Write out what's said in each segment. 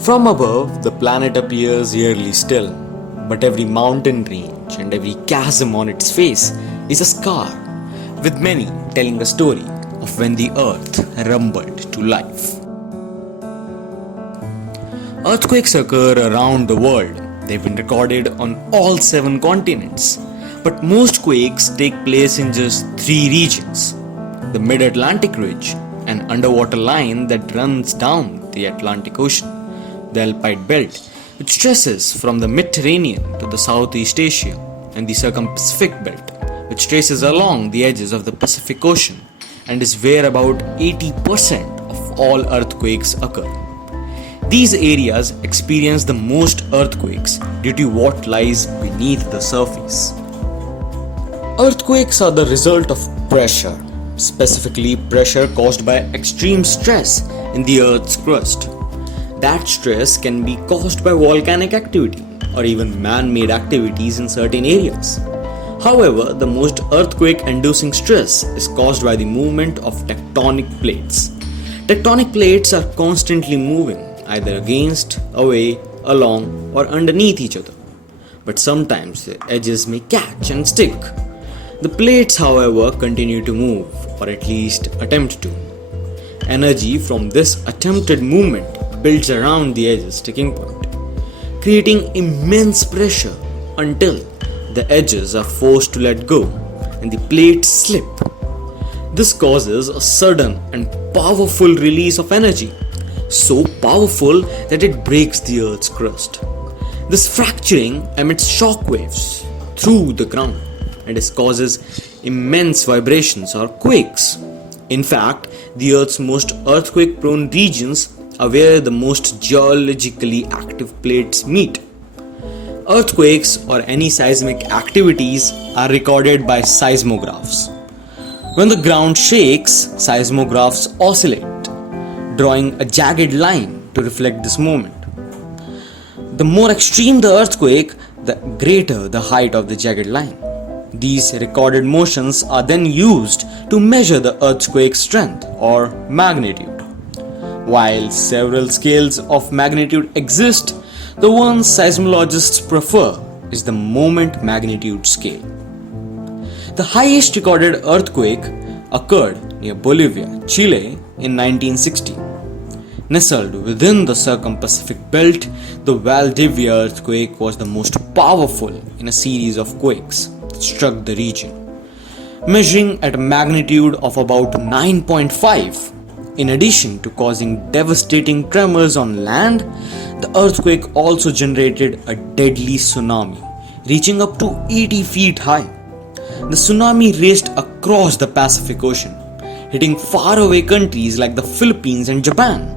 From above, the planet appears eerily still, but every mountain range and every chasm on its face is a scar, with many telling a story of when the earth rumbled to life. Earthquakes occur around the world. They've been recorded on all 7 continents, but most quakes take place in just 3 regions: the Mid Atlantic Ridge, an underwater line that runs down the Atlantic Ocean, the Alpine Belt, which stretches from the Mediterranean to the Southeast Asia, and the Circum-Pacific Belt, which traces along the edges of the Pacific Ocean and is where about 80% of all earthquakes occur. These areas experience the most earthquakes due to what lies beneath the surface. Earthquakes are the result of pressure, specifically pressure caused by extreme stress in the Earth's crust. That stress can be caused by volcanic activity or even man-made activities in certain areas. However, the most earthquake-inducing stress is caused by the movement of tectonic plates. Tectonic plates are constantly moving, either against, away, along, or underneath each other. But sometimes the edges may catch and stick. The plates, however, continue to move, or at least attempt to. Energy from this attempted movement builds around the edge's sticking point, creating immense pressure until the edges are forced to let go and the plates slip. This causes a sudden and powerful release of energy, so powerful that it breaks the Earth's crust. This fracturing emits shock waves through the ground and it causes immense vibrations or quakes. In fact, the Earth's most earthquake-prone regions are where the most geologically active plates meet. Earthquakes or any seismic activities are recorded by seismographs. When the ground shakes, seismographs oscillate, drawing a jagged line to reflect this movement. The more extreme the earthquake, the greater the height of the jagged line. These recorded motions are then used to measure the earthquake's strength or magnitude. While several scales of magnitude exist, the one seismologists prefer is the moment magnitude scale. The highest recorded earthquake occurred near Bolivia, Chile in 1960. Nestled within the Circum-Pacific Belt, the Valdivia earthquake was the most powerful in a series of quakes that struck the region, measuring at a magnitude of about 9.5. In addition to causing devastating tremors on land, the earthquake also generated a deadly tsunami, reaching up to 80 feet high. The tsunami raced across the Pacific Ocean, hitting faraway countries like the Philippines and Japan.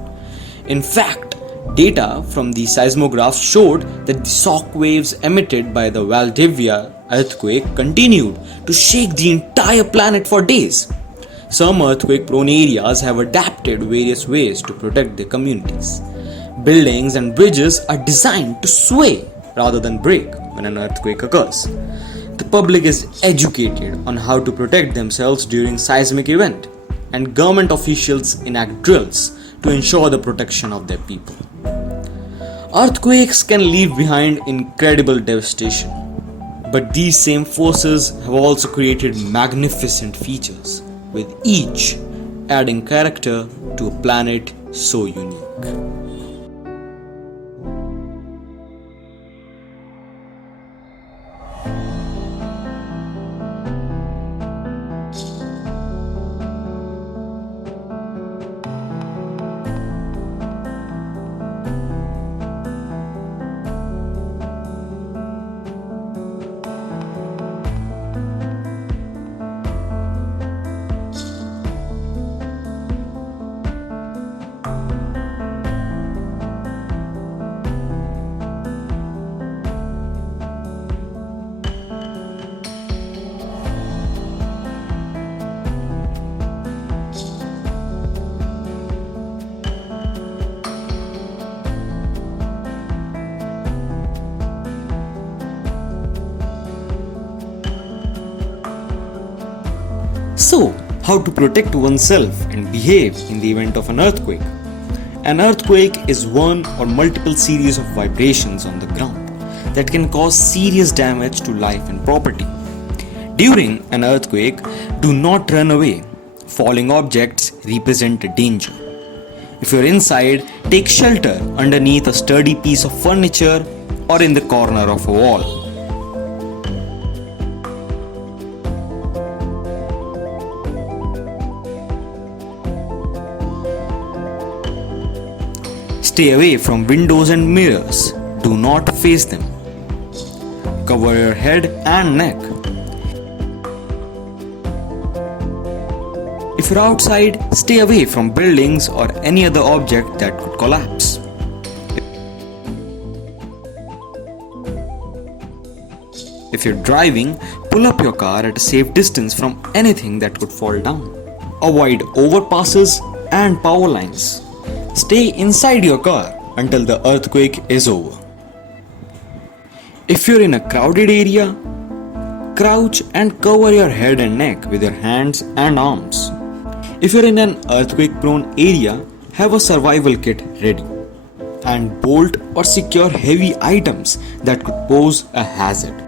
In fact, data from the seismographs showed that the shock waves emitted by the Valdivia earthquake continued to shake the entire planet for days. Some earthquake-prone areas have adapted various ways to protect their communities. Buildings and bridges are designed to sway rather than break when an earthquake occurs. The public is educated on how to protect themselves during seismic event, and government officials enact drills to ensure the protection of their people. Earthquakes can leave behind incredible devastation, but these same forces have also created magnificent features, with each adding character to a planet so unique. So, how to protect oneself and behave in the event of an earthquake? An earthquake is one or multiple series of vibrations on the ground that can cause serious damage to life and property. During an earthquake, do not run away. Falling objects represent a danger. If you're inside, take shelter underneath a sturdy piece of furniture or in the corner of a wall. Stay away from windows and mirrors. Do not face them. Cover your head and neck. If you're outside, stay away from buildings or any other object that could collapse. If you're driving, pull up your car at a safe distance from anything that could fall down. Avoid overpasses and power lines. Stay inside your car until the earthquake is over. If you're in a crowded area, crouch and cover your head and neck with your hands and arms. If you're in an earthquake-prone area, have a survival kit ready and bolt or secure heavy items that could pose a hazard.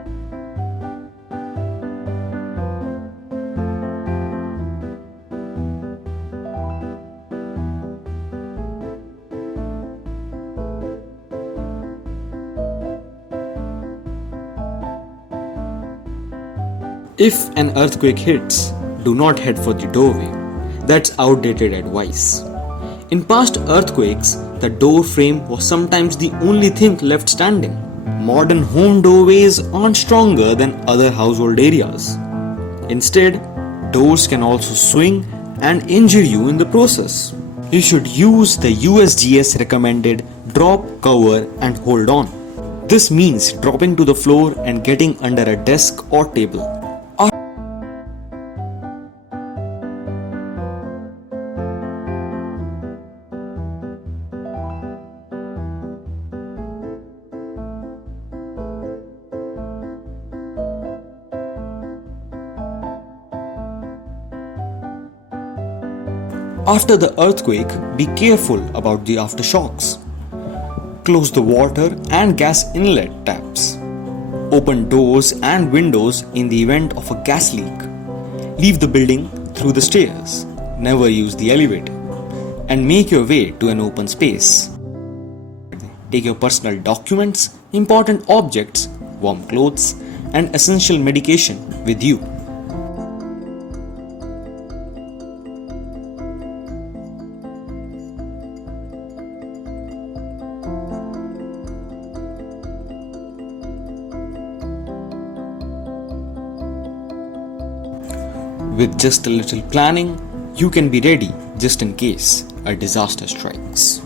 If an earthquake hits, do not head for the doorway. That's outdated advice. In past earthquakes, the door frame was sometimes the only thing left standing. Modern home doorways aren't stronger than other household areas. Instead, doors can also swing and injure you in the process. You should use the USGS recommended drop, cover and hold on. This means dropping to the floor and getting under a desk or table. After the earthquake, be careful about the aftershocks. Close the water and gas inlet taps. Open doors and windows in the event of a gas leak. Leave the building through the stairs. Never use the elevator. And make your way to an open space. Take your personal documents, important objects, warm clothes, and essential medication with you. With just a little planning, you can be ready just in case a disaster strikes.